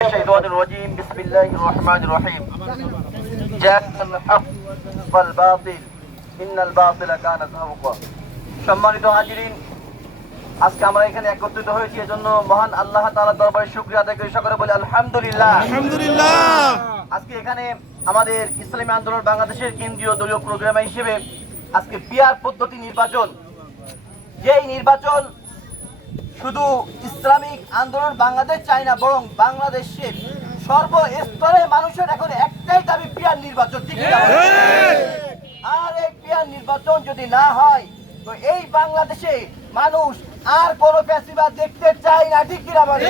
الشيطان الرجيم بسم الله الرحمن الرحيم جاء الحق والباطل إن الباطل كان زهوقا সম্মানিত হাজিরিন আজকে আমরা এখানে একত্রিত হয়েছি এজন্য মহান আল্লাহ তাআলার দরবারে শুকরিয়া আদায় করি সকলে বলি আলহামদুলিল্লাহ আলহামদুলিল্লাহ আজকে এখানে আমাদের ইসলামী আন্দোলন বাংলাদেশের কেন্দ্রীয় দলীয় প্রোগ্রাম হিসেবে আজকে পিয়ার পদ্ধতি নির্বাচন যেই নির্বাচন শুধু ইসলামিক আন্দোলন বাংলাদেশ চাই না বরং বাংলাদেশের সর্বস্তরে মানুষের এখন একটাই দাবি পিয়ার নির্বাচন। ঠিক আর এই পিয়ার নির্বাচন যদি না হয় তো এই বাংলাদেশে মানুষ আর কোন ফ্যাসিবাদ দেখতে চায় না ঠিক কিনা বলে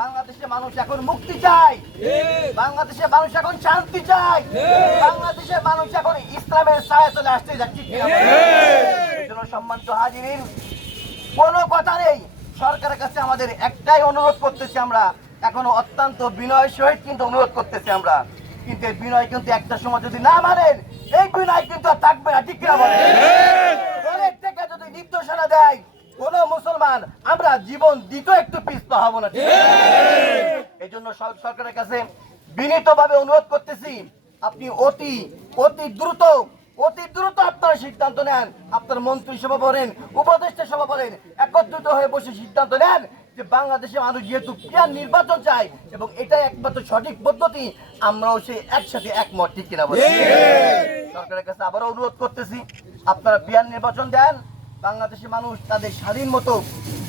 বাংলাদেশে মানুষ এখন মুক্তি চায়। বাংলাদেশে মানুষ এখন শান্তি চায়। বাংলাদেশে মানুষ এখন ইসলামের চলে আসতে যাচ্ছে সম্মানিত হাজিরিন কোনো কথা নেই। সরকারের কাছে আমাদের একটাই অনুরোধ করতেছি আমরা। এখনও অত্যন্ত বিনয় সহিত কিন্তু অনুরোধ করতেছি আমরা। কিন্তু এই বিনয় কিন্তু একটা সময় যদি না মানেন, এই বিনয় কিন্তু আর থাকবে না, ঠিক কিনা বলেন? যদি নির্দেশনা দেয়, কোন মুসলমান, আমরা জীবন দিত একটু পিছপা হব না এই জন্য সর- সরকারের কাছে বিনীতভাবে অনুরোধ করতেছি, আপনি অতি অতি দ্রুত অতি দ্রুত আপনারা সিদ্ধান্ত নেন। আপনার মন্ত্রী সভা বলেন উপদেষ্টা সভা বলেন একত্রিত হয়ে বসে সিদ্ধান্ত নেন যে বাংলাদেশের মানুষ যেহেতু পিয়ার নির্বাচন চায় এবং এটাই একমাত্র সঠিক পদ্ধতি আমরাও সেই একসাথে একমত ঠিক কিনা বলি সরকারের কাছে আবারও অনুরোধ করতেছি আপনারা পিয়ার নির্বাচন দেন বাংলাদেশের মানুষ তাদের স্বাধীন মতো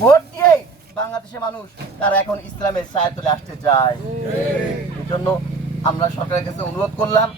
ভোট দিয়ে বাংলাদেশের মানুষ তারা এখন ইসলামের ছায়া তুলে আসতে চায়। এই জন্য আমরা সরকারের কাছে অনুরোধ করলাম